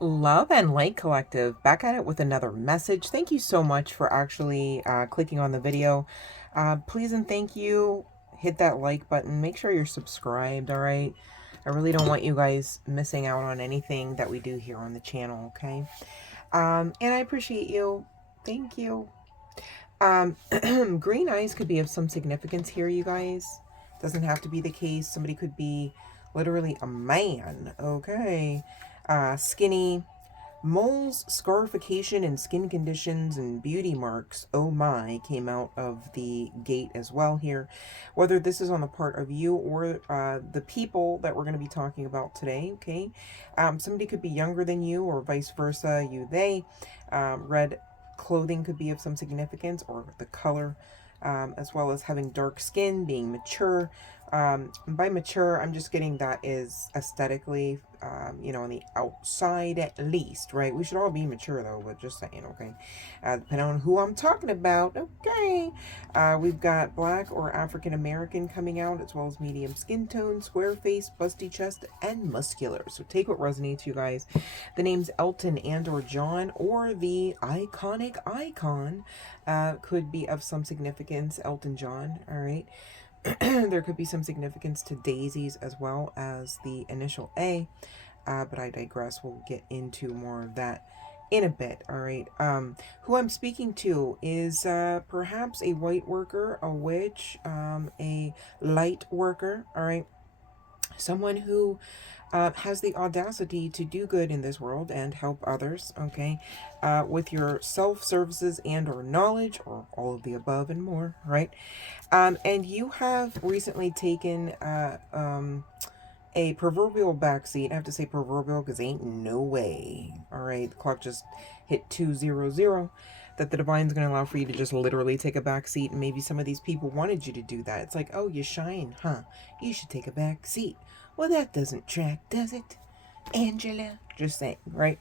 Love and Light Collective, back at it with another message. Thank you so much for actually clicking on the video. Please and thank you. Hit that like button. Make sure you're subscribed, all right? I really don't want you guys missing out on anything that we do here on the channel, okay? And I appreciate you. Thank you. Green eyes could be of some significance here, you guys. Doesn't have to be the case. Somebody could be literally a man, okay? Skinny, moles, scarification, and skin conditions and beauty marks, oh my, came out of the gate as well here. Whether this is on the part of you or the people that we're going to be talking about today, okay? Somebody could be younger than you or vice versa, you, they. Red clothing could be of some significance, or the color, as well as having dark skin, being mature. By mature, I'm just getting that is aesthetically, you know, on the outside at least, right? We should all be mature though, but just saying, okay? Depending on who I'm talking about, okay? We've got black or African American coming out, as well as medium skin tone, square face, busty chest, and muscular. So take what resonates, you guys. The names Elton and or John, or the iconic icon, could be of some significance. Elton John, all right? There could be some significance to daisies as well as the initial A, but I digress. We'll get into more of that in a bit, all right? Who I'm speaking to is perhaps a white worker, a witch, a light worker, all right? Someone who has the audacity to do good in this world and help others, okay? With your self-services and or knowledge, or all of the above and more, right? And you have recently taken a proverbial backseat. I have to say proverbial because ain't no way. All right, the clock just hit 200. That the divine's going to allow for you to just literally take a back seat, and maybe some of these people wanted you to do that. It's like, oh, you shine, huh? You should take a back seat. Well, that doesn't track, does it, Angela? Just saying, right?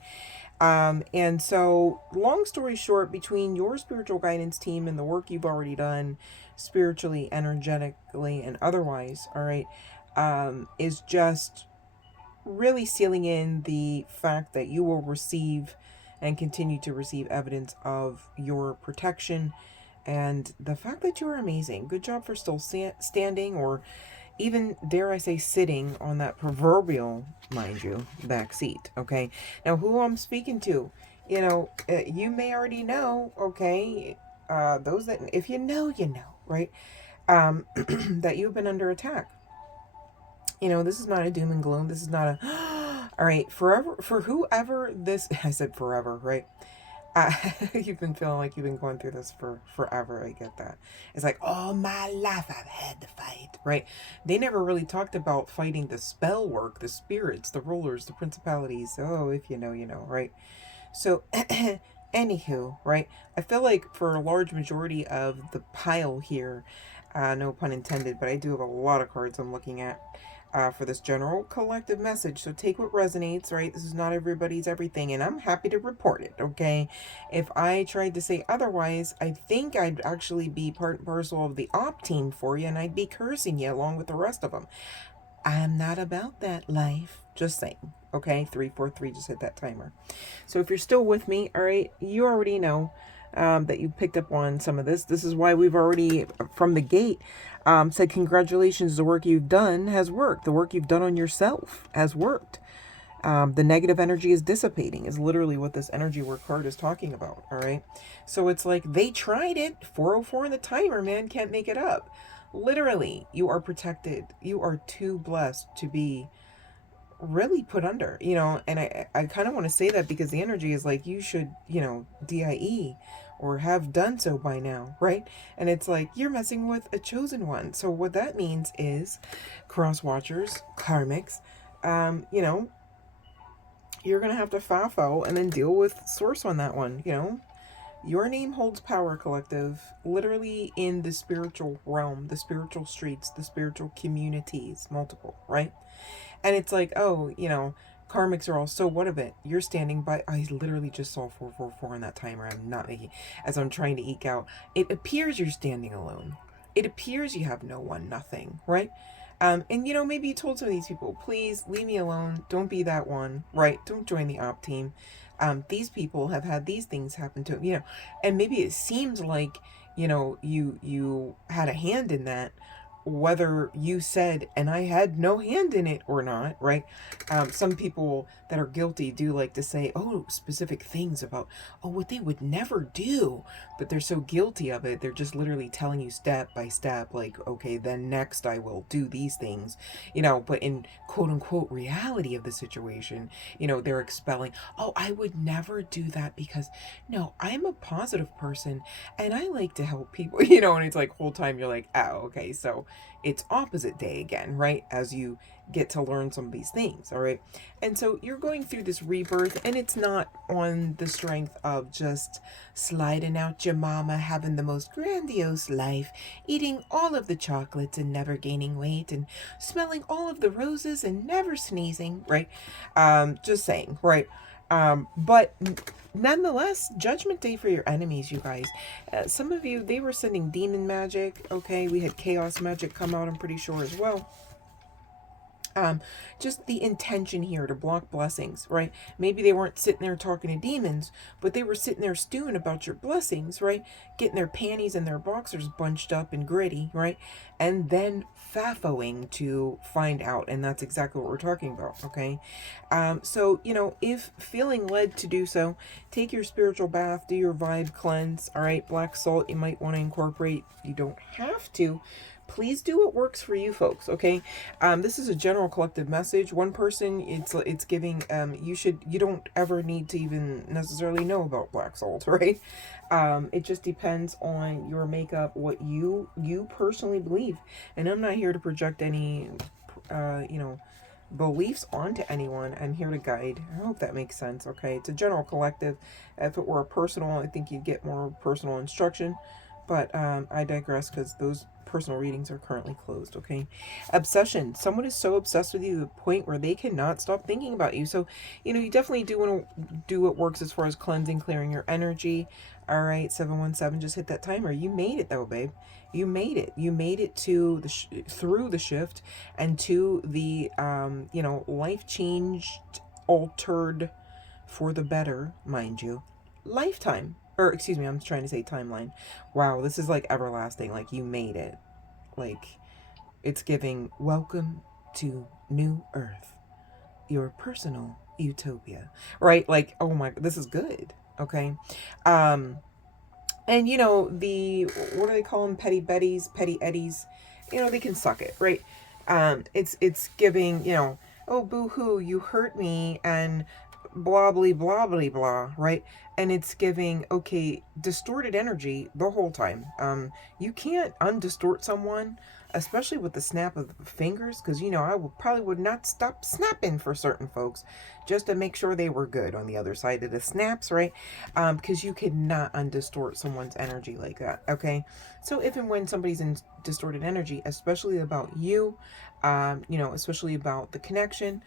And so, long story short, between your spiritual guidance team and the work you've already done, spiritually, energetically, and otherwise, all right, is just really sealing in the fact that you will receive and continue to receive evidence of your protection and the fact that you are amazing. Good job for still standing, or even, dare I say, sitting on that proverbial, mind you, back seat, okay? Now, who I'm speaking to, you know, you may already know, okay? Those that, if you know, right? That you've been under attack. You know, this is not a doom and gloom. This is not a, all right, forever, for whoever this, I said forever, right? Uh, you've been feeling like you've been going through this for forever. I get that. It's like, all my life I've had to fight, right? They never really talked about fighting the spell work, the spirits, the rulers, the principalities. Oh, if you know, you know, right? So, anywho, right? I feel like for a large majority of the pile here, no pun intended, but I do have a lot of cards I'm looking at. For this general collective message. So take what resonates, right? This is not everybody's everything, and I'm happy to report it, okay? If I tried to say otherwise, I think I'd actually be part and parcel of the op team for you, and I'd be cursing you along with the rest of them. I'm not about that life. Just saying. Okay, 343 just hit that timer. So if you're still with me, all right, you already know that you picked up on some of this. This is why we've already, from the gate, said congratulations, the work you've done has worked. The work you've done on yourself has worked. The negative energy is dissipating, is literally what this energy work card is talking about, all right? So it's like, they tried it. 404 in the timer, man, can't make it up. Literally, you are protected. You are too blessed to be really put under, you know, and I kind of want to say that because the energy is like, you should, you know, DIE or have done so by now, right? And it's like, you're messing with a chosen one. So what that means is cross watchers, karmics, you know, you're going to have to FAFO and then deal with source on that one, you know. Your name holds power, collective, literally in the spiritual realm, the spiritual streets, the spiritual communities, multiple, right? And it's like, oh, you know, karmics are all, so what of it? You're standing by, I literally just saw 444 on that timer. I'm not making, as I'm trying to eke out, it appears you're standing alone. It appears you have no one, nothing, right? And, you know, maybe you told some of these people, please leave me alone. Don't be that one, right? Don't join the op team. These people have had these things happen to them, you know, and maybe it seems like, you know, you had a hand in that, whether you said, and I had no hand in it or not, right? Some people that are guilty do like to say, oh, specific things about, oh, what they would never do, but they're so guilty of it. They're just literally telling you step by step, like, okay, then next I will do these things, you know, but in quote unquote reality of the situation, you know, they're expelling, oh, I would never do that because no, I'm a positive person and I like to help people, you know, and it's like whole time you're like, oh, okay, so it's opposite day again, right? As you get to learn some of these things, all right? And so you're going through this rebirth, and it's not on the strength of just sliding out your mama, having the most grandiose life, eating all of the chocolates and never gaining weight, and smelling all of the roses and never sneezing, right? Just saying, right? But nonetheless, judgment day for your enemies, you guys. Some of you, they were sending demon magic. Okay, we had chaos magic come out, I'm pretty sure, as well. Just the intention here to block blessings, right? Maybe they weren't sitting there talking to demons, but they were sitting there stewing about your blessings, right? Getting their panties and their boxers bunched up and gritty, right? And then fafoing to find out. And that's exactly what we're talking about, okay? So, you know, if feeling led to do so, take your spiritual bath, do your vibe cleanse, all right? Black salt you might want to incorporate. You don't have to. Please do what works for you folks, okay? This is a general collective message. One person, it's giving, you don't ever need to even necessarily know about black salt, right? It just depends on your makeup, what you personally believe. And I'm not here to project any, you know, beliefs onto anyone. I'm here to guide. I hope that makes sense, okay? It's a general collective. If it were a personal, I think you'd get more personal instruction. But I digress because those personal readings are currently closed, okay? Obsession. Someone is so obsessed with you to the point where they cannot stop thinking about you. So, you know, you definitely do want to do what works as far as cleansing, clearing your energy. All right, 717, just hit that timer. You made it though, babe. You made it. You made it to the through the shift and to the you know, life changed, altered for the better, mind you, lifetime. Or excuse me, I'm trying to say timeline. Wow, this is like everlasting. Like you made it. Like it's giving welcome to New Earth, your personal utopia. Right? Like, oh my, this is good. Okay. And you know, the what do they call them? Petty Betties, Petty Eddies. You know, they can suck it, right? It's giving, you know, oh boo hoo, you hurt me and blah blah blah blah blah, right? And it's giving, okay, distorted energy the whole time. You can't undistort someone, especially with the snap of the fingers, because you know I probably would not stop snapping for certain folks just to make sure they were good on the other side of the snaps, right? Because you cannot undistort someone's energy like that, okay? So if and when somebody's in distorted energy, especially about you, you know, especially about the connection,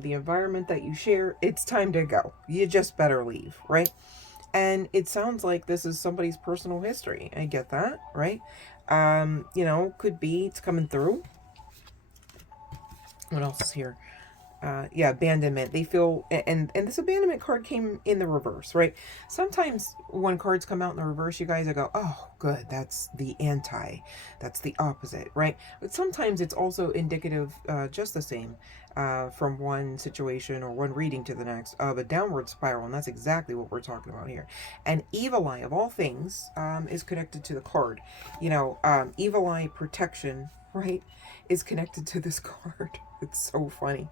the environment that you share, it's time to go. You just better leave, right? And it sounds like this is somebody's personal history. I get that, right? You know, could be it's coming through. What else is here? Yeah, abandonment. They feel, and this abandonment card came in the reverse, right? Sometimes when cards come out in the reverse, you guys, I go, oh, good, that's the anti, that's the opposite, right? But sometimes it's also indicative, just the same, from one situation or one reading to the next, of a downward spiral, and that's exactly what we're talking about here. And evil eye, of all things, is connected to the card. You know, evil eye protection, right, is connected to this card. It's so funny.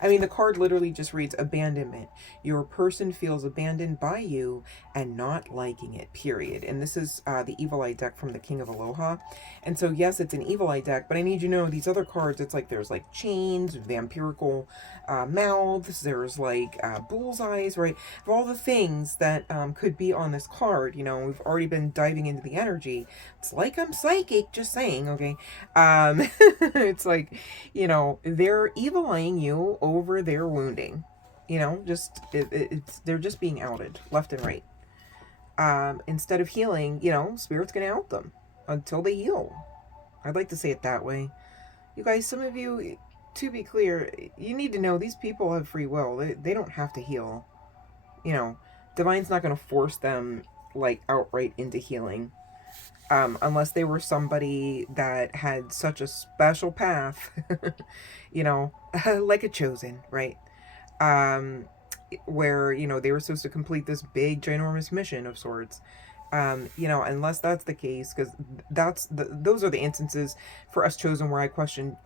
I mean, the card literally just reads abandonment. Your person feels abandoned by you and not liking it, period. And this is the Evil Eye deck from the King of Aloha. And so, yes, it's an Evil Eye deck, but I need you to know these other cards, it's like there's like chains, vampirical mouths, there's like bullseyes, right? Of all the things that could be on this card, you know, we've already been diving into the energy. It's like I'm psychic, just saying, okay? It's like, you know, they're evil-eyeing you over their wounding. You know, just, it's they're just being outed left and right. Instead of healing, you know, Spirit's going to out them until they heal. I'd like to say it that way. You guys, some of you, to be clear, you need to know these people have free will. They don't have to heal. You know, Divine's not going to force them like outright into healing. Unless they were somebody that had such a special path, you know, like a chosen, right? Where, you know, they were supposed to complete this big, ginormous mission of sorts. You know, unless that's the case, because those are the instances for us chosen where I question,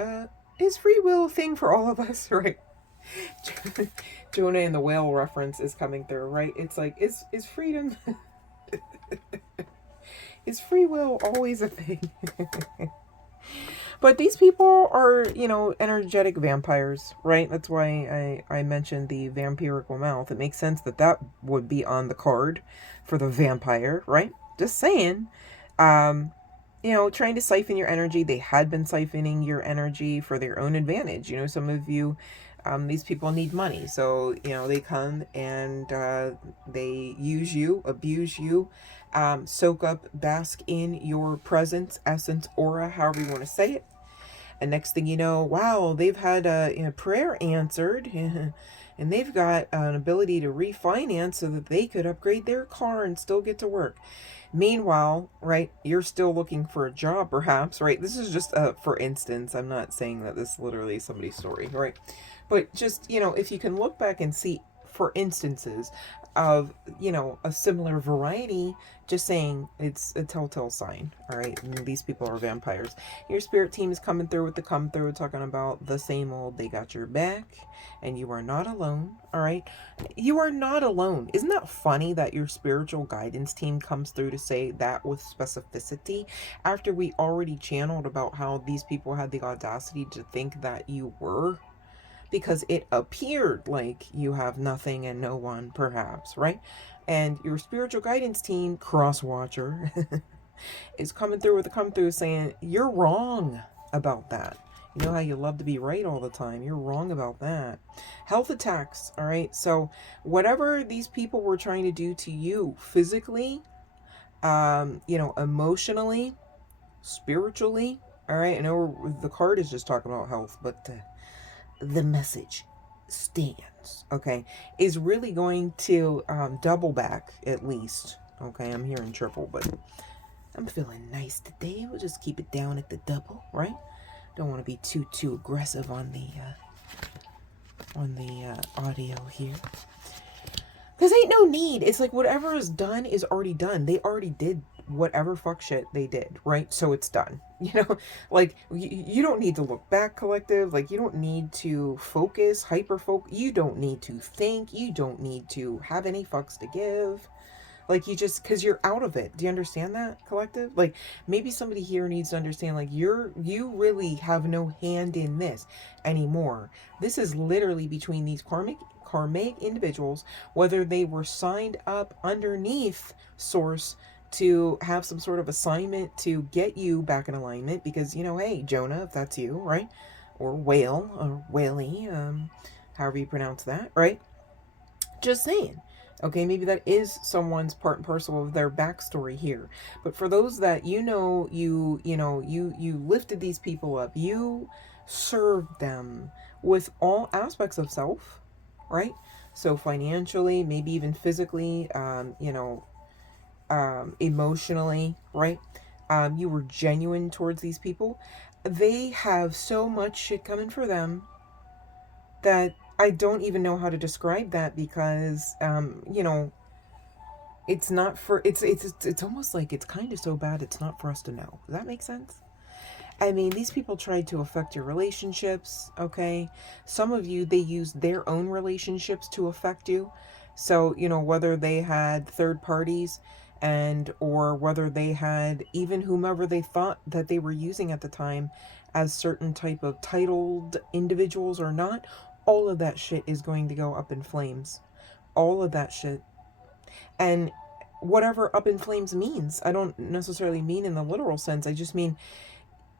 is free will a thing for all of us, right? Jonah and the whale reference is coming through, right? It's like, is freedom, is free will always a thing? But these people are, you know, energetic vampires, right? That's why I mentioned the vampirical mouth. It makes sense that that would be on the card for the vampire, right? Just saying. You know, trying to siphon your energy. They had been siphoning your energy for their own advantage. You know, some of you, these people need money. So, you know, they come and they use you, abuse you, soak up, bask in your presence, essence, aura, however you want to say it. And next thing you know, wow, they've had a prayer answered and they've got an ability to refinance so that they could upgrade their car and still get to work. Meanwhile, right, you're still looking for a job perhaps, right? This is just for instance. I'm not saying that this is literally somebody's story, right? But just, you know, if you can look back and see for instances of, you know, a similar variety, just saying it's a telltale sign. All right, and these people are vampires. Your spirit team is coming through with the come through, talking about the same old, they got your back and you are not alone. All right, you are not alone. Isn't that funny that your spiritual guidance team comes through to say that with specificity after we already channeled about how these people had the audacity to think that you were? Because it appeared like you have nothing and no one, perhaps, right? And your spiritual guidance team, Cross Watcher, is coming through with a come through saying, you're wrong about that. You know how you love to be right all the time. You're wrong about that. Health attacks, all right? So whatever these people were trying to do to you physically, you know, emotionally, spiritually, all right? I know the card is just talking about health, but the message stands, okay, is really going to double back at least. Okay, I'm hearing triple, but I'm feeling nice today. We'll just keep it down at the double, right? Don't want to be too aggressive on the audio here. Because ain't no need. It's like whatever is done is already done. They already did whatever fuck shit they did, right? So it's done. You know, like you don't need to look back, collective. Like you don't need to focus, hyper focus. You don't need to think. You don't need to have any fucks to give. Like you just, because you're out of it. Do you understand that, collective? Like maybe somebody here needs to understand, like you really have no hand in this anymore. This is literally between these karmic individuals, whether they were signed up underneath source to have some sort of assignment to get you back in alignment, because, you know, hey, Jonah, if that's you, right? Or whale, or whaley, however you pronounce that, right? Just saying. Okay, maybe that is someone's part and parcel of their backstory here. But for those that you lifted these people up, you served them with all aspects of self, right? So financially, maybe even physically, emotionally, right? You were genuine towards these people. They have so much shit coming for them that I don't even know how to describe that, because it's not for it's almost like it's kind of so bad it's not for us to know. Does that make sense? I mean, these people tried to affect your relationships, okay? Some of you, they used their own relationships to affect you. So, you know, whether they had third parties or whether they had even whomever they thought that they were using at the time as certain type of titled individuals or not, all of that shit is going to go up in flames. All of that shit. And whatever up in flames means, I don't necessarily mean in the literal sense. I just mean,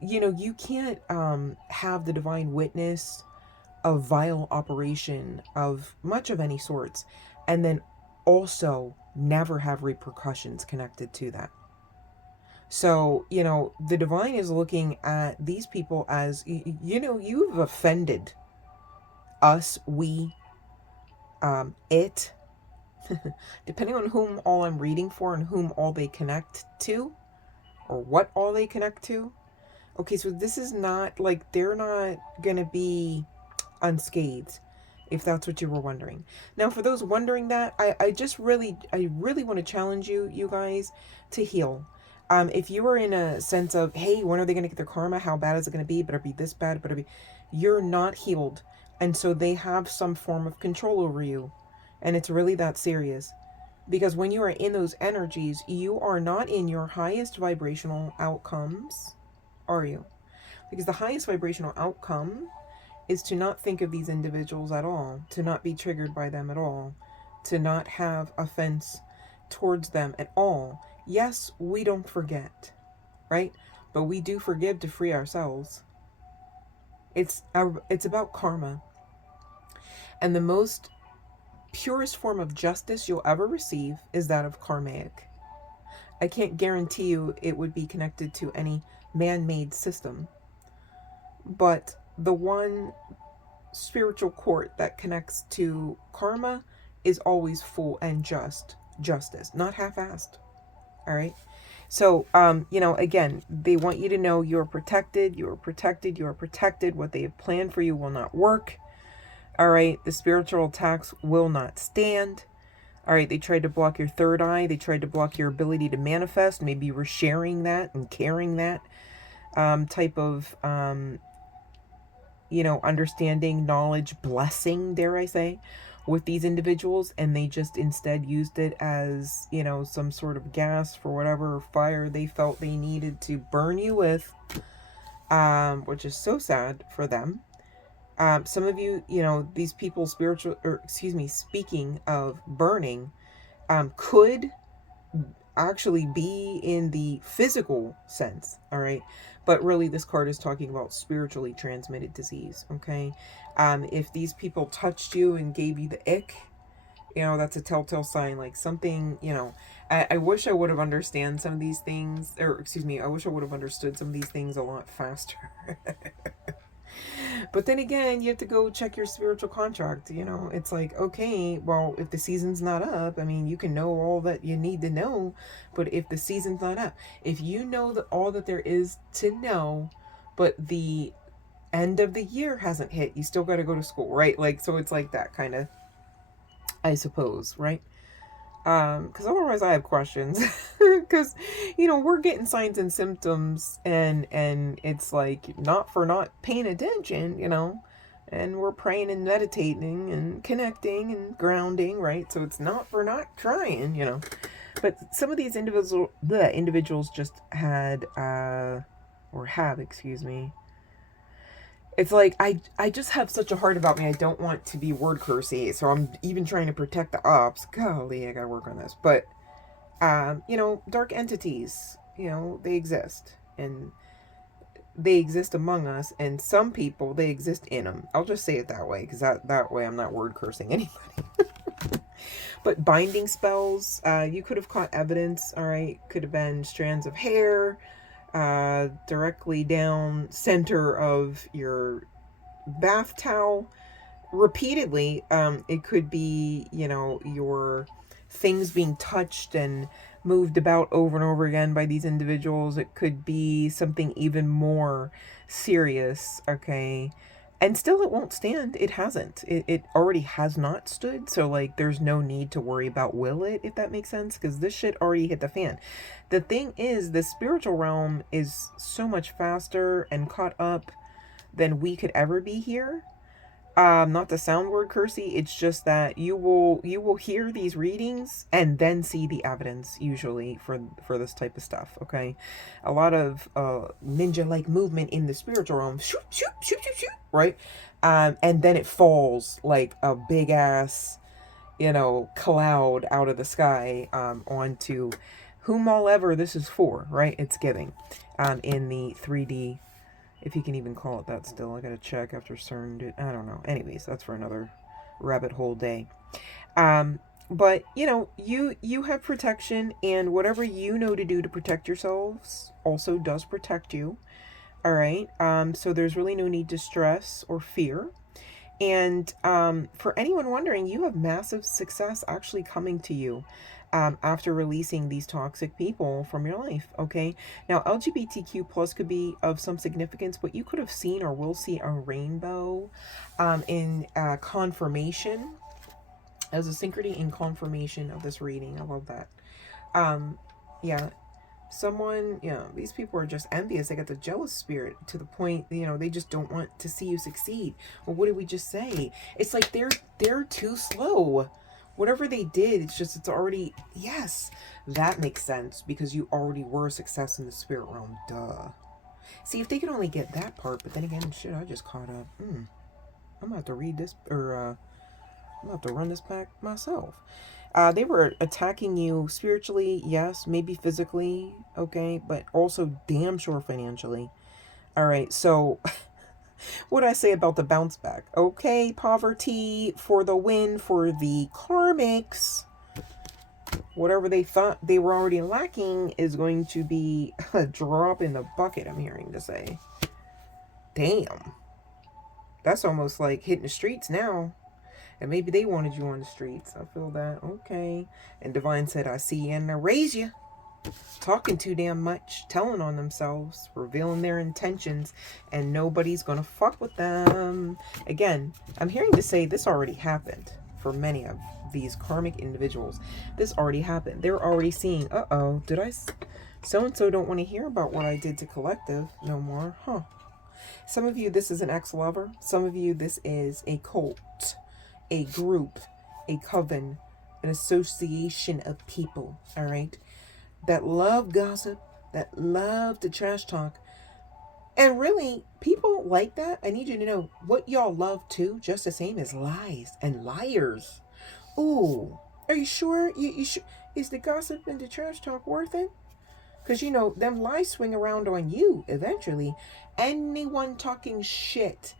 you know, you can't have the divine witness of vile operation of much of any sorts and then also never have repercussions connected to that. So, you know, the divine is looking at these people as, you know, you've offended us, we, it, depending on whom all I'm reading for and whom all they connect to, or what all they connect to. Okay, so this is not like they're not going to be unscathed, if that's what you were wondering. Now, for those wondering that, I really want to challenge you, you guys, to heal. If you are in a sense of, hey, when are they going to get their karma? How bad is it going to be? Better be this bad, better be. You're not healed. And so they have some form of control over you. And it's really that serious. Because when you are in those energies, you are not in your highest vibrational outcomes, are you? Because the highest vibrational outcome is to not think of these individuals at all, to not be triggered by them at all, to not have offense towards them at all. Yes, we don't forget, right? But we do forgive to free ourselves. It's about karma. And the most purest form of justice you'll ever receive is that of karmic. I can't guarantee you it would be connected to any man-made system. But the one spiritual court that connects to karma is always full and justice, not half-assed. All right. So, you know, again, they want you to know you're protected, you're protected, you're protected. What they have planned for you will not work. All right. The spiritual attacks will not stand. All right. They tried to block your third eye. They tried to block your ability to manifest. Maybe you were sharing that and carrying that type of, you know, understanding, knowledge, blessing, dare I say, with these individuals, and they just instead used it as, you know, some sort of gas for whatever fire they felt they needed to burn you with, which is so sad for them. Some of you, you know, these people speaking of burning, could actually be in the physical sense, all right? But really, this card is talking about spiritually transmitted disease, okay? If these people touched you and gave you the ick, you know, that's a telltale sign, like something, you know, I wish I would have understand some of these things, or excuse me, I wish I would have understood some of these things a lot faster. But then again, you have to go check your spiritual contract. You know, it's like, okay, well, if the season's not up, I mean, you can know all that you need to know. But if the season's not up, if you know that all that there is to know, but the end of the year hasn't hit, you still got to go to school, right? Like, so it's like that kind of, I suppose, right? Because otherwise I have questions. Because, you know, we're getting signs and symptoms, and it's like not for not paying attention, you know, and we're praying and meditating and connecting and grounding, right? So it's not for not trying, you know. But some of these individuals just had or have, excuse me. It's like I just have such a heart about me. I don't want to be word cursy, so I'm even trying to protect the ops. Golly, I gotta work on this. But you know, dark entities, you know, they exist, and they exist among us, and some people, they exist in them. I'll just say it that way, because that way I'm not word cursing anybody. But binding spells, you could have caught evidence, all right? Could have been strands of hair, directly down center of your bath towel, repeatedly. It could be, you know, your things being touched and moved about over and over again by these individuals. It could be something even more serious, okay? And still it won't stand. It hasn't. It already has not stood. So, like, there's no need to worry about will it, if that makes sense. Because this shit already hit the fan. The thing is, the spiritual realm is so much faster and caught up than we could ever be here. Not to sound word cursy, it's just that you will hear these readings and then see the evidence, usually, for this type of stuff, okay? A lot of ninja like movement in the spiritual realm, shoot shoot shoot shoot shoot, right? And then it falls like a big ass, you know, cloud out of the sky onto whom all ever this is for, right? It's giving in the 3D, if you can even call it that still. I gotta check after CERN. I don't know. Anyways, that's for another rabbit hole day. But, you know, you have protection, and whatever you know to do to protect yourselves also does protect you. All right. So there's really no need to stress or fear. And for anyone wondering, you have massive success actually coming to you after releasing these toxic people from your life. Okay. Now, LGBTQ plus could be of some significance, but you could have seen or will see a rainbow in confirmation, as a synchrony in confirmation of this reading. I love that. Yeah, someone, you know, these people are just envious. They got the jealous spirit to the point, you know, they just don't want to see you succeed. Well, what did we just say? It's like they're too slow. Whatever they did, it's already, yes, that makes sense, because you already were a success in the spirit realm. Duh. See, if they could only get that part, but then again, shit, I just caught up. I'm gonna have to read this, or I'm gonna have to run this back myself. They were attacking you spiritually, yes, maybe physically, okay, but also damn sure financially. All right, so what did I say about the bounce back? Okay, poverty for the win for the karmics. Whatever they thought they were already lacking is going to be a drop in the bucket, I'm hearing to say. Damn. That's almost like hitting the streets now. And maybe they wanted you on the streets. I feel that. Okay. And Divine said, I see you and I raise you. Talking too damn much. Telling on themselves. Revealing their intentions. And nobody's going to fuck with them. Again, I'm hearing to say this already happened for many of these karmic individuals. This already happened. They're already seeing, uh-oh, did I... So-and-so don't want to hear about what I did to collective no more. Huh. Some of you, this is an ex-lover. Some of you, this is a cult. A group, a coven, an association of people, all right, that love gossip, that love to trash talk. And really, people like that, I need you to know what y'all love too, just the same as lies and liars. Ooh, are you sure? You sure? Is the gossip and the trash talk worth it? Because, you know, them lies swing around on you eventually. Anyone talking shit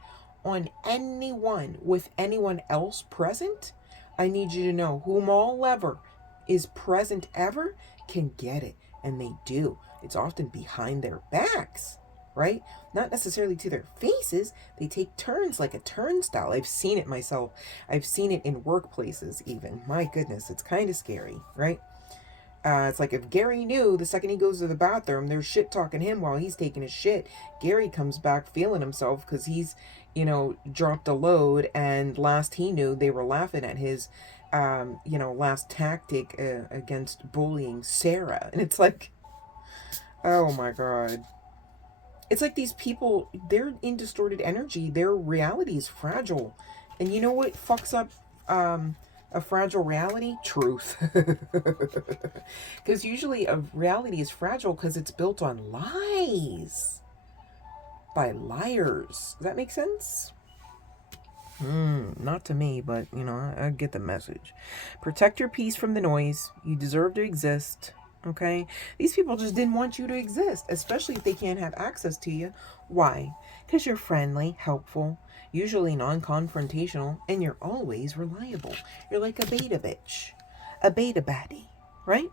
on anyone with anyone else present, I need you to know whom all ever is present ever can get it. And they do. It's often behind their backs, right? Not necessarily to their faces. They take turns like a turnstile. I've seen it myself. I've seen it in workplaces even. My goodness, it's kind of scary, right? It's like if Gary knew the second he goes to the bathroom, they're shit talking him while he's taking his shit. Gary comes back feeling himself because he's, you know, dropped a load, and last he knew they were laughing at his, you know, last tactic against bullying Sarah. And it's like, oh my God. It's like these people, they're in distorted energy. Their reality is fragile. And you know what fucks up a fragile reality? Truth. Because usually a reality is fragile because it's built on lies. By liars. Does that make sense? Not to me, but, you know, I get the message. Protect your peace from the noise. You deserve to exist. Okay? These people just didn't want you to exist, especially if they can't have access to you. Why? Because you're friendly, helpful, usually non-confrontational, and you're always reliable. You're like a beta bitch. A beta baddie. Right?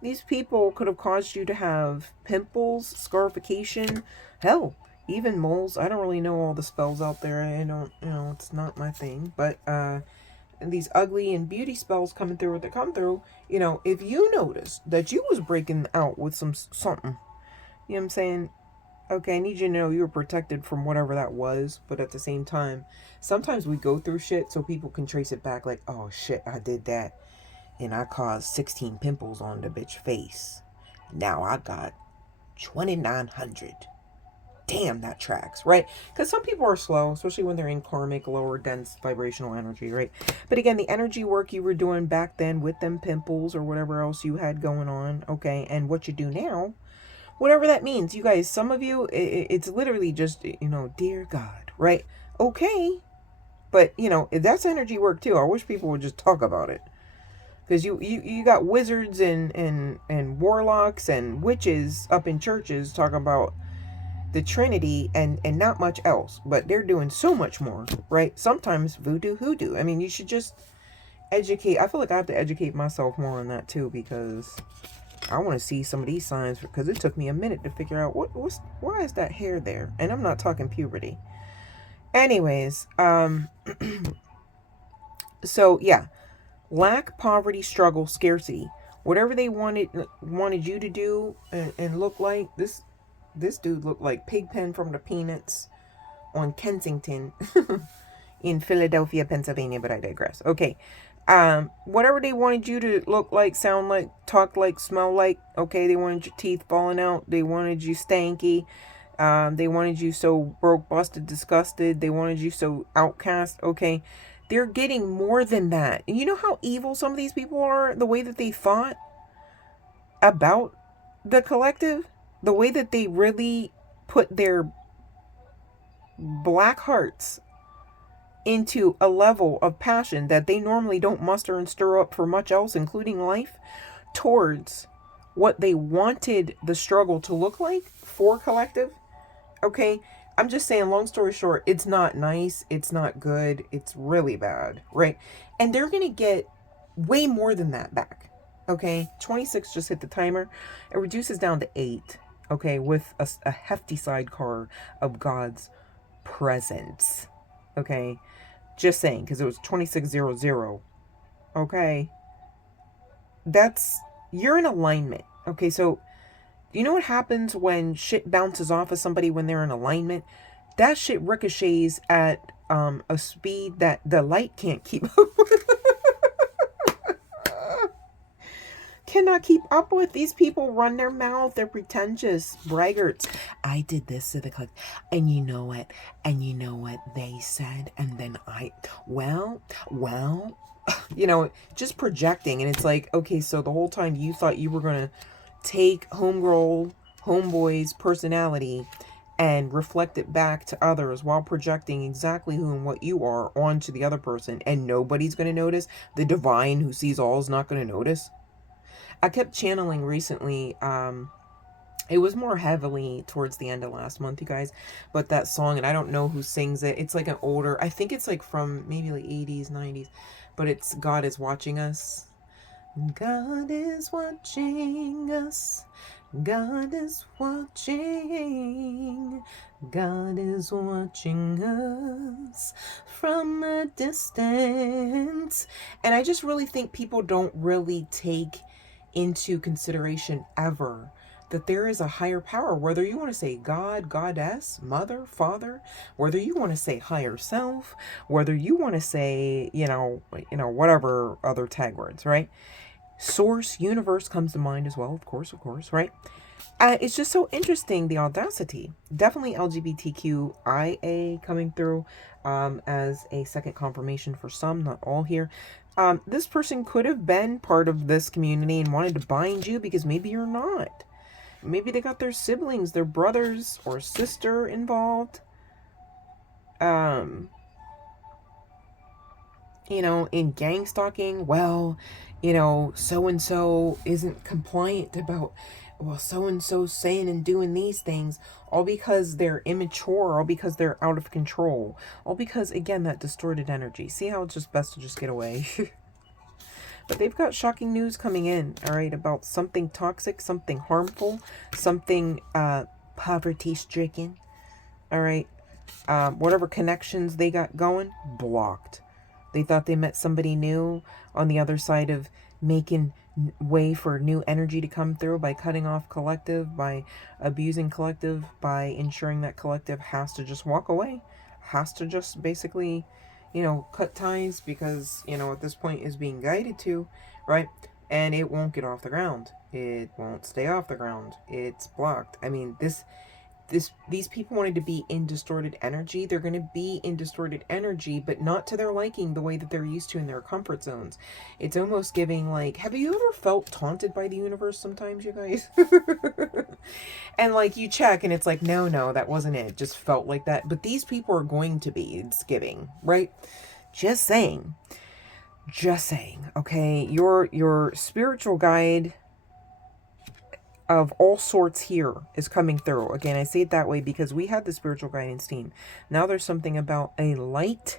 These people could have caused you to have pimples, scarification, hell, even moles. I don't really know all the spells out there. I don't, you know, it's not my thing. But these ugly and beauty spells coming through what they come through, you know, if you notice that you was breaking out with something, you know what I'm saying? Okay, I need you to know you were protected from whatever that was. But at the same time, sometimes we go through shit so people can trace it back like, oh shit, I did that. And I caused 16 pimples on the bitch face. Now I got 2,900. Damn, that tracks, right? Because some people are slow, especially when they're in karmic, lower, dense vibrational energy, right? But again, the energy work you were doing back then with them pimples or whatever else you had going on, okay, and what you do now, whatever that means, you guys, some of you, it's literally just, you know, dear God, right? Okay, but, you know, that's energy work too. I wish people would just talk about it. Because you got wizards and warlocks and witches up in churches talking about the Trinity and not much else. But they're doing so much more, right? Sometimes voodoo hoodoo. I mean, you should just, educate. I feel like I have to educate myself more on that too, because I want to see some of these signs, because it took me a minute to figure out why is that hair there? And I'm not talking puberty. Anyways, so yeah, lack, poverty, struggle, scarcity. Whatever they wanted you to do and look like, this dude looked like Pigpen from the Peanuts on Kensington in Philadelphia, Pennsylvania, but I digress. Okay. Whatever they wanted you to look like, sound like, talk like, smell like, okay, they wanted your teeth falling out, they wanted you stanky, they wanted you so broke, busted, disgusted, they wanted you so outcast, okay, they're getting more than that. And you know how evil some of these people are, the way that they thought about the collective, the way that they really put their black hearts into a level of passion that they normally don't muster and stir up for much else, including life, towards what they wanted the struggle to look like for collective. Okay, I'm just saying, long story short, it's not nice, it's not good, it's really bad, right? And they're gonna get way more than that back. Okay, 26 just hit the timer. It reduces down to 8, okay, with a hefty sidecar of God's presence. Okay, just saying, because it was 2600. Okay, you're in alignment. Okay, so you know what happens when shit bounces off of somebody when they're in alignment? That shit ricochets at a speed that the light can't keep up with. Cannot keep up with. These people run their mouth. They're pretentious braggarts. I did this to the click, and you know what? And you know what they said? And then well, you know, just projecting. And it's like, okay, so the whole time you thought you were going to take homeboy's personality and reflect it back to others while projecting exactly who and what you are onto the other person, and nobody's going to notice. The divine who sees all is not going to notice. I kept channeling recently, it was more heavily towards the end of last month, you guys, but that song, and I don't know who sings it, it's like an older, I think it's like from maybe like 80s, 90s, but it's God is Watching Us. God is watching us. God is watching. God is watching us from a distance. And I just really think people don't really take into consideration ever that there is a higher power, whether you want to say God, goddess, mother, father, whether you want to say higher self, whether you want to say, whatever other tag words, right? Source, universe comes to mind as well, of course, right? It's just so interesting, the audacity. Definitely LGBTQIA coming through as a second confirmation for some, not all here. This person could have been part of this community and wanted to bind you because maybe you're not. Maybe they got their siblings, their brothers or sister involved. In gang stalking. Well, so-and-so isn't compliant about, so-and-so saying and doing these things, all because they're immature, all because they're out of control, all because, again, that distorted energy. See how it's just best to just get away? But they've got shocking news coming in, all right, about something toxic, something harmful, something poverty-stricken, all right? Whatever connections they got going, blocked. They thought they met somebody new on the other side of making way for new energy to come through by cutting off collective, by abusing collective, by ensuring that collective has to just walk away, has to just basically, cut ties because, at this point is being guided to, right? And it won't get off the ground. It won't stay off the ground. It's blocked. I mean, these people wanted to be in distorted energy. They're going to be in distorted energy, but not to their liking, the way that they're used to in their comfort zones. It's almost giving like, have you ever felt taunted by the universe sometimes, you guys? And like you check and it's like, no, that wasn't it. Just felt like that. But these people are going to be. It's giving, right? Just saying, okay? Your spiritual guide of all sorts here is coming through. Again, I say it that way because we had the spiritual guidance team. Now there's something about a light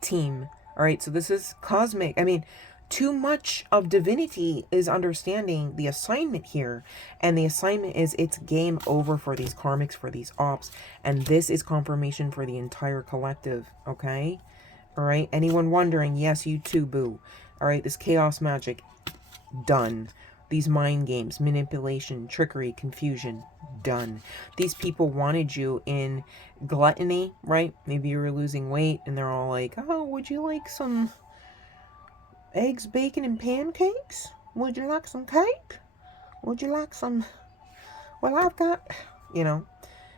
team. All right, so this is cosmic. I mean, Too much of divinity is understanding the assignment here. And the assignment is it's game over for these karmics, for these ops. And this is confirmation for the entire collective. Okay? All right? Anyone wondering? Yes, you too, boo. All right? This chaos magic, done. These mind games, manipulation, trickery, confusion, done. These people wanted you in gluttony, right? Maybe you were losing weight and they're all like, oh, would you like some eggs, bacon, and pancakes? Would you like some cake? Would you like some? Well, I've got, you know,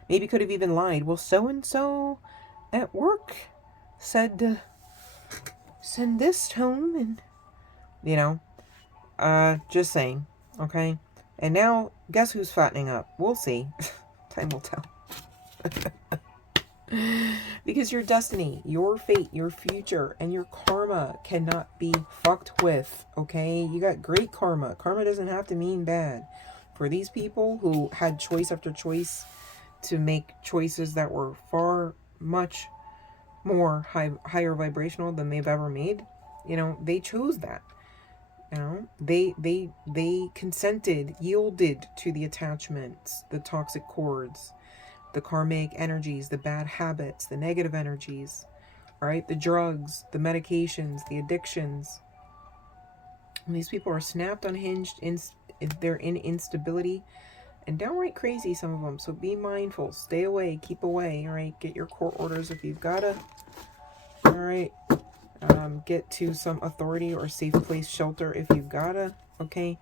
maybe could have even lied. Well, so-and-so at work said to send this home and, you know, just saying, okay? And now, guess who's fattening up? We'll see. Time will tell. Because your destiny, your fate, your future, and your karma cannot be fucked with, okay? You got great karma. Karma doesn't have to mean bad. For these people who had choice after choice to make choices that were far much more higher vibrational than they've ever made, you know, they chose that. You know, they consented, yielded to the attachments, the toxic cords, the karmic energies, the bad habits, the negative energies, right? The drugs, the medications, the addictions. And these people are snapped, unhinged, they're in instability and downright crazy, some of them. So be mindful, stay away, keep away, all right? Get your court orders if you've got to, all right? Get to some authority or safe place, shelter if you've gotta, okay?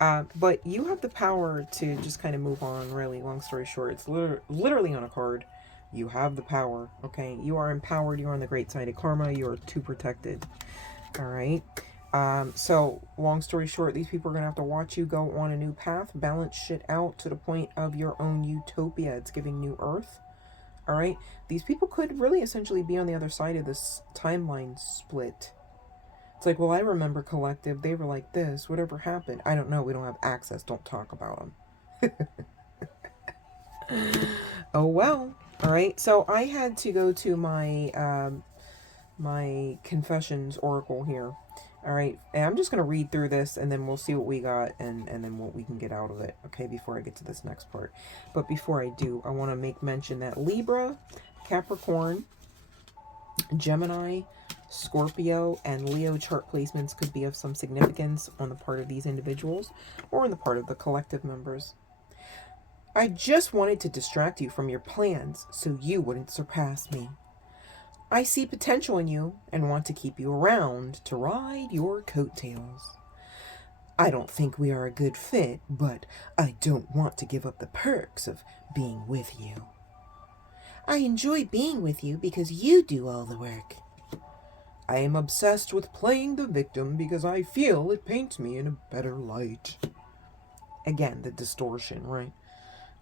But you have the power to just kind of move on, really. Long story short, it's literally on a card. You have the power, okay? You are empowered. You are on the great side of karma. You are too protected, all right? So long story short, these people are going to have to watch you go on a new path, balance shit out to the point of your own utopia. It's giving new earth. All right, these people could really essentially be on the other side of this timeline split. It's like, well, I remember collective. They were like this. Whatever happened? I don't know. We don't have access. Don't talk about them. Oh, well. All right. So I had to go to my, my confessions oracle here. All right. And I'm just going to read through this and then we'll see what we got and then what we can get out of it. Okay. Before I get to this next part. But before I do, I want to make mention that Libra, Capricorn, Gemini, Scorpio, and Leo chart placements could be of some significance on the part of these individuals or on the part of the collective members. I just wanted to distract you from your plans so you wouldn't surpass me. I see potential in you and want to keep you around to ride your coattails. I don't think we are a good fit, but I don't want to give up the perks of being with you. I enjoy being with you because you do all the work. I am obsessed with playing the victim because I feel it paints me in a better light. Again, the distortion, right?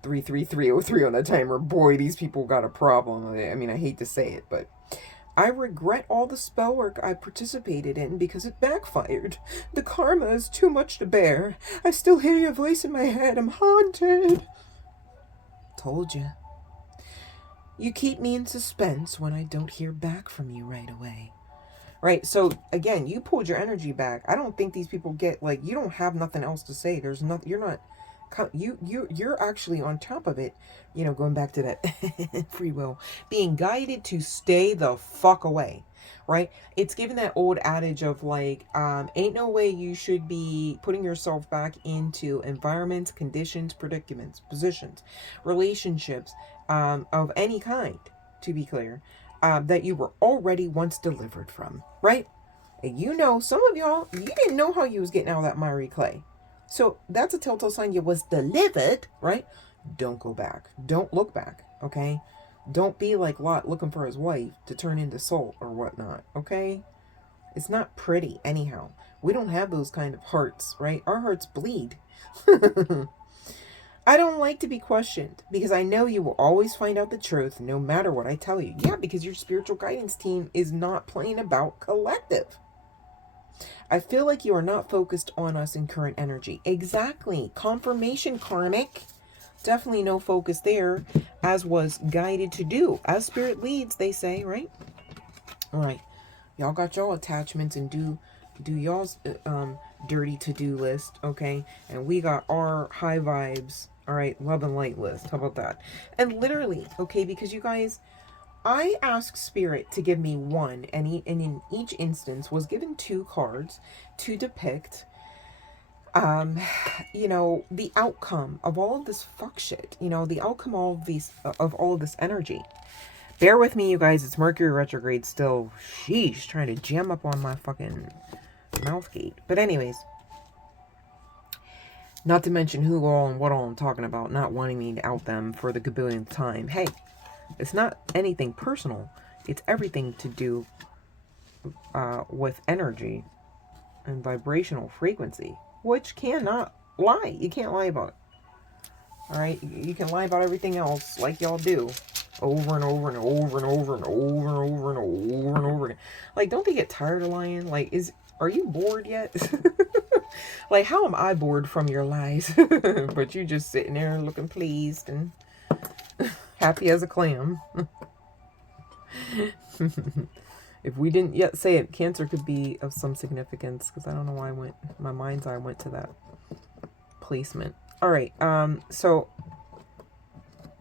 33303 on the timer. Boy, these people got a problem. I mean, I hate to say it, but I regret all the spell work I participated in because it backfired. The karma is too much to bear. I still hear your voice in my head. I'm haunted. Told you. You keep me in suspense when I don't hear back from you right away. Right, so again, you pulled your energy back. I don't think these people get, like, you don't have nothing else to say. There's nothing, you're not, you're actually on top of it, you know, going back to that free will, being guided to stay the fuck away, right? It's given that old adage of like, ain't no way you should be putting yourself back into environments, conditions, predicaments, positions, relationships, of any kind, to be clear, that you were already once delivered from, right? And you know, some of y'all, you didn't know how you was getting out of that miry clay. So that's a telltale sign you was delivered, right? Don't go back. Don't look back, okay? Don't be like Lot looking for his wife to turn into salt or whatnot, okay? It's not pretty anyhow. We don't have those kind of hearts, right? Our hearts bleed. I don't like to be questioned because I know you will always find out the truth no matter what I tell you. Yeah, because your spiritual guidance team is not playing about collective. I feel like you are not focused on us in current energy. Exactly. Confirmation karmic. Definitely no focus there, as was guided to do. As spirit leads, they say, right? All right. Y'all got y'all attachments and do do y'all's dirty to-do list, okay? And we got our high vibes, all right, love and light list. How about that? And literally, okay, because you guys, I asked Spirit to give me one, and in each instance was given 2 cards to depict, you know, the outcome of all of this fuck shit. You know, the outcome of all of this energy. Bear with me, you guys. It's Mercury retrograde still. Sheesh, trying to jam up on my fucking mouth gate. But anyways, not to mention who all and what all I'm talking about, not wanting me to out them for the gabillionth time. Hey, it's not anything personal. It's everything to do with energy and vibrational frequency, which cannot lie. You can't lie about it. All right, you can lie about everything else like y'all do, over and over and over and over and over and over and over and over again. Like, don't they get tired of lying? Like, are you bored yet? Like, how am I bored from your lies? But you just sitting there looking pleased and happy as a clam. If we didn't yet say it, Cancer could be of some significance, because I don't know why my mind's eye went to that placement. All right, so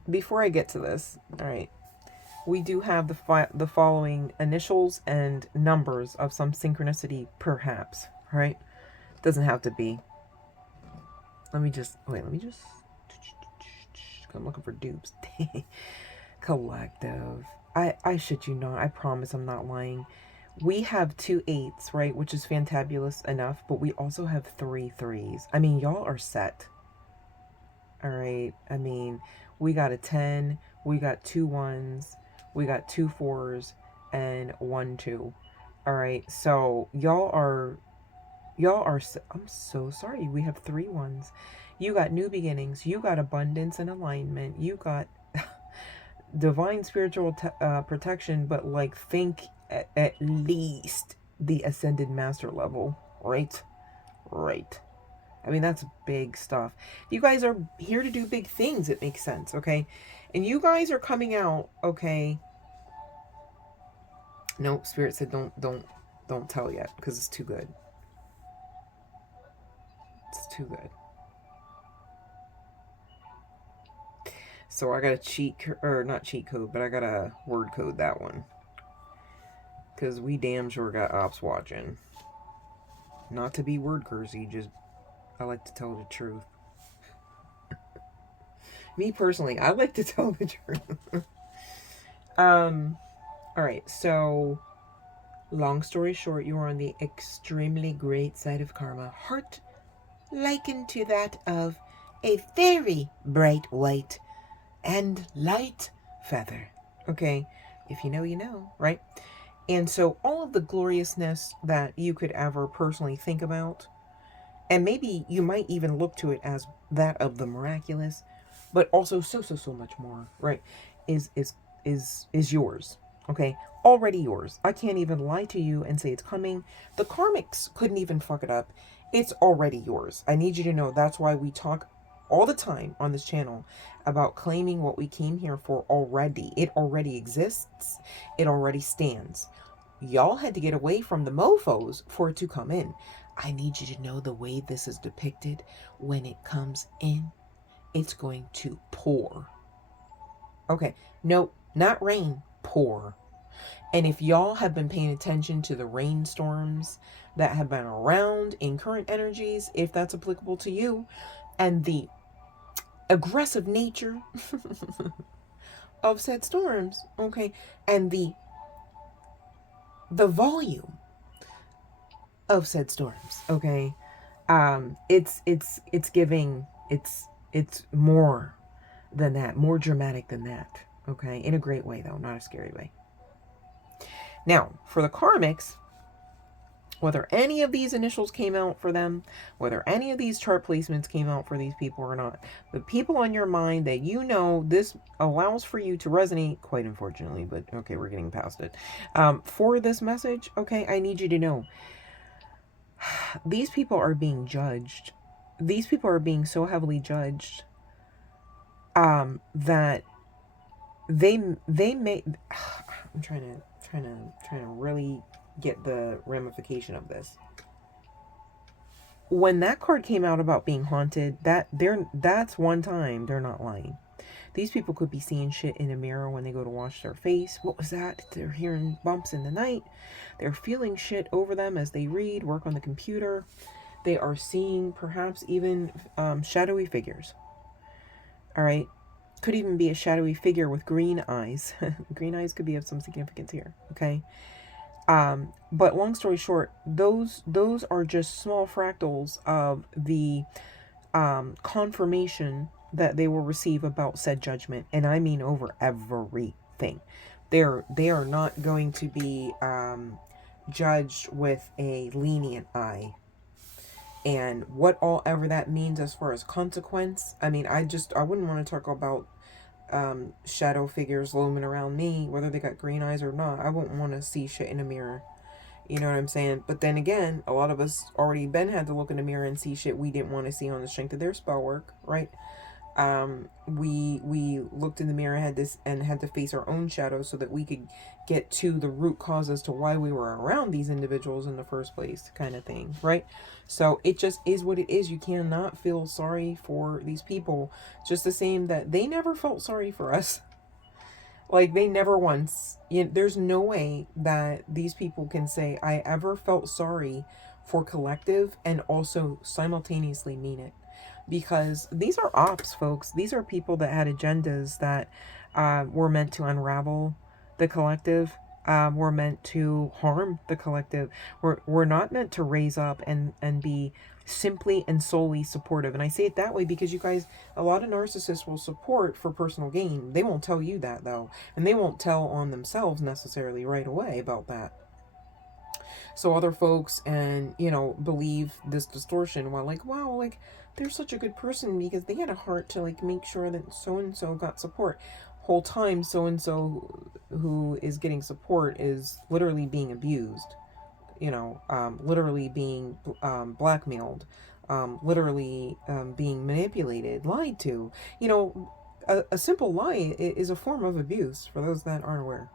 before I get to this, all right, we do have the following initials and numbers of some synchronicity, perhaps, right? Doesn't have to be. Let me just, I'm looking for dupes. Collective. I shit you not. I promise I'm not lying. We have 2 8s, right? Which is fantabulous enough, but we also have 3 3s. I mean, y'all are set. All right. I mean, we got a 10, we got 2 1s, we got 2 4s, and 1 2. All right. So y'all are, I'm so sorry. We have 3 1s. You got new beginnings. You got abundance and alignment. You got divine spiritual protection, but like, think at least the ascended master level, right? Right. I mean, that's big stuff. You guys are here to do big things. It makes sense, okay? And you guys are coming out, okay? No, Spirit said don't tell yet, because it's too good. It's too good. So I got a cheat, or not cheat code, but I got a word code that one. Because we damn sure got ops watching. Not to be word cursy, just I like to tell the truth. Me personally, I like to tell the truth. Alright, so long story short, you are on the extremely great side of karma. Heart likened to that of a very bright white and light feather. Okay, if you know, you know, right? And so all of the gloriousness that you could ever personally think about, and maybe you might even look to it as that of the miraculous, but also so much more, right? Is yours. Okay, already yours. I can't even lie to you and say it's coming. The karmics couldn't even fuck it up. It's already yours. I need you to know that's why we talk all the time on this channel about claiming what we came here for already. It already exists. It already stands. Y'all had to get away from the mofos for it to come in. I need you to know the way this is depicted. When it comes in, it's going to pour. Okay, no, not rain, pour. And if y'all have been paying attention to the rainstorms that have been around in current energies, if that's applicable to you, and the aggressive nature of said storms, okay, and the volume of said storms, okay, it's giving, it's more than that, more dramatic than that, okay, in a great way though, not a scary way. Now, for the karmics, whether any of these initials came out for them, whether any of these chart placements came out for these people or not, the people on your mind that you know this allows for you to resonate, quite unfortunately, but okay, we're getting past it, for this message, okay, I need you to know, these people are being judged. These people are being so heavily judged that they may, I'm trying to really get the ramification of this. when that card came out about being haunted, that's one time they're not lying. These people could be seeing shit in a mirror when they go to wash their face. What was that? They're hearing bumps in the night. They're feeling shit over them as they read, work on the computer. They are seeing perhaps even shadowy figures. All right. Could even be a shadowy figure with green eyes. Green eyes could be of some significance here. Okay. But long story short, those are just small fractals of the confirmation that they will receive about said judgment, and I mean over everything. They are not going to be judged with a lenient eye, and what all ever that means as far as consequence. I mean, I wouldn't want to talk about shadow figures looming around me, whether they got green eyes or not. I wouldn't want to see shit in a mirror. You know what I'm saying? But then again, a lot of us already had to look in the mirror and see shit we didn't want to see on the strength of their spell work, right? We looked in the mirror, had to face our own shadows so that we could get to the root cause as to why we were around these individuals in the first place, kind of thing, right? So it just is what it is. You cannot feel sorry for these people, just the same that they never felt sorry for us. Like, they never once, there's no way that these people can say, I ever felt sorry for collective and also simultaneously mean it. Because these are ops, folks. These are people that had agendas that were meant to unravel the collective, were meant to harm the collective. We're not meant to raise up and be simply and solely supportive. And I say it that way because, you guys, a lot of narcissists will support for personal gain. They won't tell you that, though. And they won't tell on themselves necessarily right away about that. So other folks believe this distortion while like, wow, like, they're such a good person because they had a heart to like make sure that so-and-so got support. Whole time so-and-so who is getting support is literally being abused, literally being blackmailed, literally being manipulated, lied to. A simple lie is a form of abuse for those that aren't aware.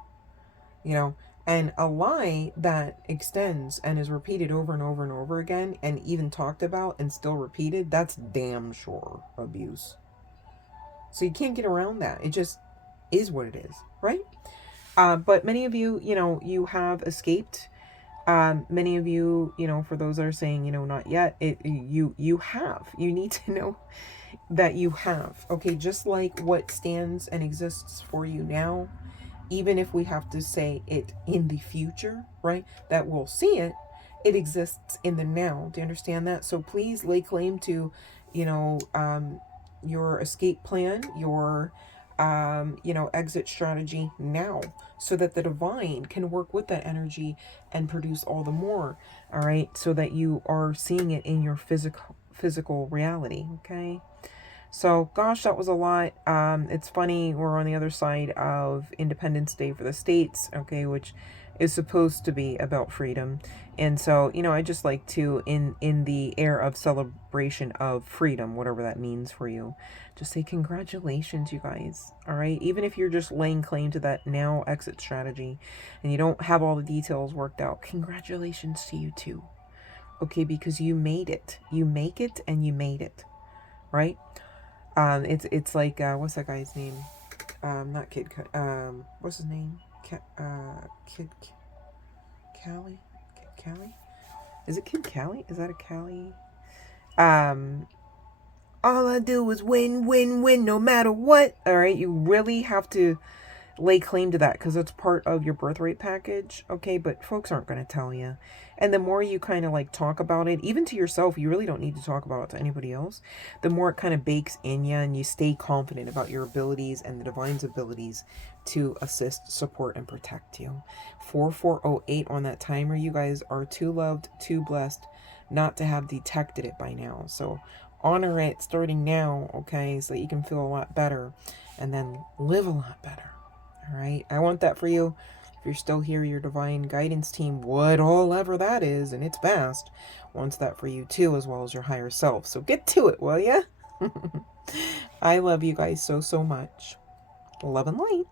And a lie that extends and is repeated over and over and over again and even talked about and still repeated, that's damn sure abuse. So you can't get around that. It just is what it is, right? But many of you, you have escaped. Many of you, for those that are saying, not yet, you have. You need to know that you have. Okay, just like what stands and exists for you now, even if we have to say it in the future, right, that we'll see it, it exists in the now. Do you understand that? So please lay claim to, your escape plan, your, exit strategy now, so that the divine can work with that energy and produce all the more, all right, so that you are seeing it in your physical reality, okay? So, gosh, that was a lot. It's funny, we're on the other side of Independence Day for the States, okay, which is supposed to be about freedom. And so, I just like to, in the air of celebration of freedom, whatever that means for you, just say congratulations, you guys, all right? Even if you're just laying claim to that now exit strategy and you don't have all the details worked out, congratulations to you too, okay, because you made it. You make it and you made it, right? It's like, what's that guy's name? Not Kid, what's his name? Kid Callie? Kid Callie? Is it Kid Callie? Is that a Callie? All I do is win, win, win, no matter what. All right, you really have to lay claim to that because it's part of your birthright package, okay? But folks aren't going to tell you. And the more you kind of like talk about it, even to yourself, you really don't need to talk about it to anybody else. The more it kind of bakes in you and you stay confident about your abilities and the divine's abilities to assist, support, and protect you. 4408 on that timer. You guys are too loved, too blessed not to have detected it by now. So honor it starting now, okay? So that you can feel a lot better and then live a lot better. All right, I want that for you. If you're still here, your divine guidance team, what all ever that is, and it's vast, wants that for you too, as well as your higher self. So get to it, will ya? I love you guys so, so much. Love and light.